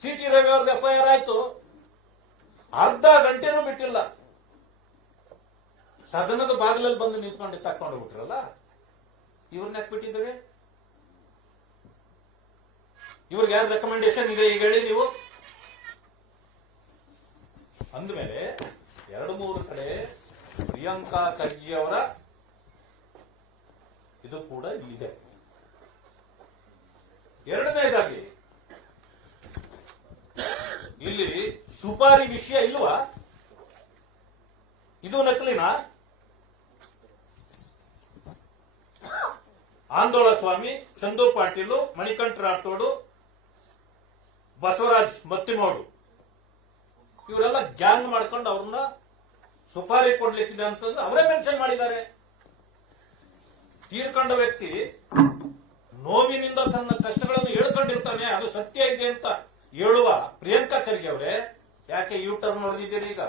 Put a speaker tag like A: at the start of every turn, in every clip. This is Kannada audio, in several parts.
A: ಸಿ ಟಿ ರವಿ ಅವ್ರದ್ದು ಎಫ್ಐಆರ್ ಆಯ್ತು. ಅರ್ಧ ಗಂಟೆನೂ ಬಿಟ್ಟಿಲ್ಲ. ಸದನದ ಬಾಗಿಲಲ್ಲಿ ಬಂದು ನಿಂತ್ಕೊಂಡು ತಕ್ಕೊಂಡು ಬಿಟ್ರಲ್ಲ ಇವ್ರನ್ನ ಯಾಕೆ ಬಿಟ್ಟಿದ್ದಾರೆ? ಇವ್ರಿಗೆ ಯಾರು ರೆಕಮೆಂಡೇಶನ್ ಇದೆ ಈಗ ಹೇಳಿ ನೀವು? ಅಂದಮೇಲೆ ಎರಡು ಮೂರು ಕಡೆ ಪ್ರಿಯಾಂಕಾ ಖರ್ಗೆ ಅವರ ಇದು ಕೂಡ ಇಲ್ಲಿದೆ ಎರಡನೇದಾಗಿ ಇಲ್ಲಿ ಸುಪಾರಿ ವಿಷಯ ಇಲ್ವಾ? ಇದು ನಕಲಿನಾ? ಆಂದೋಳ ಸ್ವಾಮಿ, ಚಂದು ಪಾಟೀಲು, ಮಣಿಕಂಠ ರಾಠೋಡು ಬಸವರಾಜ್ ಮತ್ತಿನೋಡು. ಇವರೆಲ್ಲ ಗ್ಯಾಂಗ್ ಮಾಡ್ಕೊಂಡು ಅವ್ರನ್ನ ಸುಪಾರಿ ಕೊಡ್ಲಿಕ್ಕಿದೆ ಅಂತಂದ್ರೆ ಅವರೇ ಮೆನ್ಷನ್ ಮಾಡಿದ್ದಾರೆ. ತೀರ್ಕೊಂಡ ವ್ಯಕ್ತಿ ನೋವಿನಿಂದ ತನ್ನ ಕಷ್ಟಗಳನ್ನು ಹೇಳ್ಕೊಂಡಿರ್ತಾನೆ, ಅದು ಸತ್ಯ ಇದೆ ಅಂತ. ಹೇಳುವ ಪ್ರಿಯಾಂಕಾ ಖರ್ಗೆ ಅವರೇ, ಯಾಕೆ ಯು ಟರ್ನ್ ನೋಡಿದ್ದೀರಿ ಈಗ?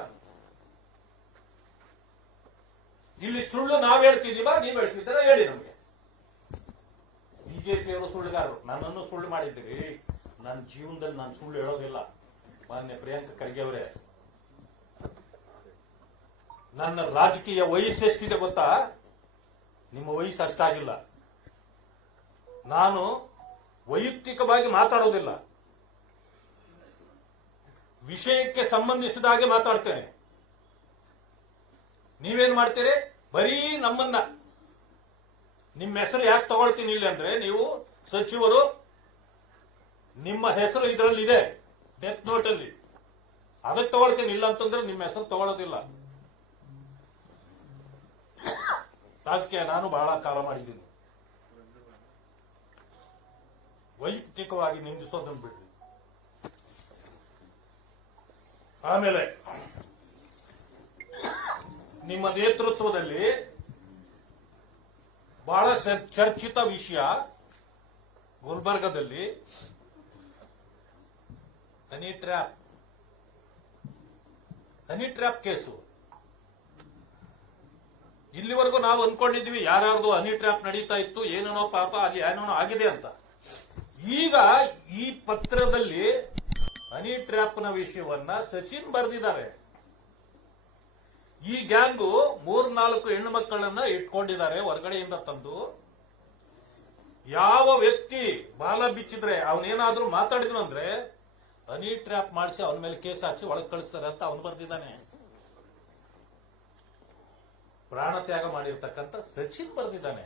A: ಇಲ್ಲಿ ಸುಳ್ಳು ನಾವ್ ಹೇಳ್ತಿದೀವ ನೀವ್ ಹೇಳ್ತಿದ್ದೀರಾ ಹೇಳಿ ನಮ್ಗೆ. ಬಿಜೆಪಿಯವರು ಸುಳ್ಳುಗಾರರು. ನನ್ನನ್ನು ಸುಳ್ಳು ಮಾಡಿದ್ದೀರಿ. ನನ್ನ ಜೀವನದಲ್ಲಿ ನಾನು ಸುಳ್ಳು ಹೇಳೋದಿಲ್ಲ. ಮಾನ್ಯ ಪ್ರಿಯಾಂಕಾ ಖರ್ಗೆ ಅವರೇ. ನನ್ನ ರಾಜಕೀಯ ವಯಸ್ಸು ಎಷ್ಟಿದೆ ಗೊತ್ತಾ? ನಿಮ್ಮ ವಯಸ್ಸು ಅಷ್ಟಾಗಿಲ್ಲ. ನಾನು ವೈಯಕ್ತಿಕವಾಗಿ ಮಾತಾಡೋದಿಲ್ಲ. ವಿಷಯಕ್ಕೆ ಸಂಬಂಧಿಸಿದ ಹಾಗೆ ಮಾತಾಡ್ತೇನೆ. ನೀವೇನ್ ಮಾಡ್ತೀರಿ? ಬರೀ ನಮ್ಮನ್ನ. ನಿಮ್ಮ ಹೆಸರು ಯಾಕೆ ತಗೊಳ್ತೀನಿ ಇಲ್ಲಿ ಅಂದ್ರೆ ನೀವು ಸಚಿವರು ನಿಮ್ಮ ಹೆಸರು ಇದರಲ್ಲಿ ಇದೆ ಡೆತ್ ನೋಟ್ ಅಲ್ಲಿ. ಅದಕ್ಕೆ ತಗೊಳ್ತೀನಿ, ಇಲ್ಲ ಅಂತಂದ್ರೆ ನಿಮ್ಮ ಹೆಸರು ತಗೊಳ್ಳೋದಿಲ್ಲ. ರಾಜಕೀಯ ನಾನು ಬಹಳ ಕಾಲ ಮಾಡಿದ್ದೀನಿ. ವೈಯಕ್ತಿಕವಾಗಿ ನಿಂದಿಸೋದನ್ನು ಬಿಡ್ರಿ. ಆಮೇಲೆ ನಿಮ್ಮ ನೇತೃತ್ವದಲ್ಲಿ ಬಹಳ ಚರ್ಚಿತ ವಿಷಯ ಗುಲ್ಬರ್ಗದಲ್ಲಿ honey trap. Honey trap case. ಇಲ್ಲಿವರೆಗೂ ನಾವು ಅನ್ಕೊಂಡಿದ್ವಿ ಯಾರ್ಯಾರ್ದು ಹನಿ ಟ್ರ್ಯಾಪ್ ನಡೀತಾ ಇತ್ತು ಏನೇನೋ ಪಾಪ ಅಲ್ಲಿ ಏನೇನೋ ಆಗಿದೆ ಅಂತ. ಈಗ ಈ ಪತ್ರದಲ್ಲಿ ಹನಿ ಟ್ರ್ಯಾಪ್ನ ವಿಷಯವನ್ನ ಸಚಿನ್ ಬರೆದಿದ್ದಾರೆ ಈ ಗ್ಯಾಂಗು ಮೂರ್ನಾಲ್ಕು ಹೆಣ್ಣು ಮಕ್ಕಳನ್ನ ಇಟ್ಕೊಂಡಿದ್ದಾರೆ, ಹೊರಗಡೆಯಿಂದ ತಂದು. ಯಾವ ವ್ಯಕ್ತಿ ಬಾಲ ಬಿಚ್ಚಿದ್ರೆ ಅವನೇನಾದ್ರೂ ಮಾತಾಡಿದ್ರು ಅಂದ್ರೆ ಹನಿ ಟ್ರ್ಯಾಪ್ ಮಾಡಿಸಿ ಅವನ ಮೇಲೆ ಕೇಸ್ ಹಾಕಿ ಒಳಗೆ ಕಳಿಸ್ತಾರೆ ಅಂತ ಅವನು ಬರ್ದಿದ್ದಾನೆ. ಪ್ರಾಣ ತ್ಯಾಗ ಮಾಡಿರ್ತಕ್ಕಂಥ ಸಚಿನ್ ಬರ್ದಿದ್ದಾನೆ.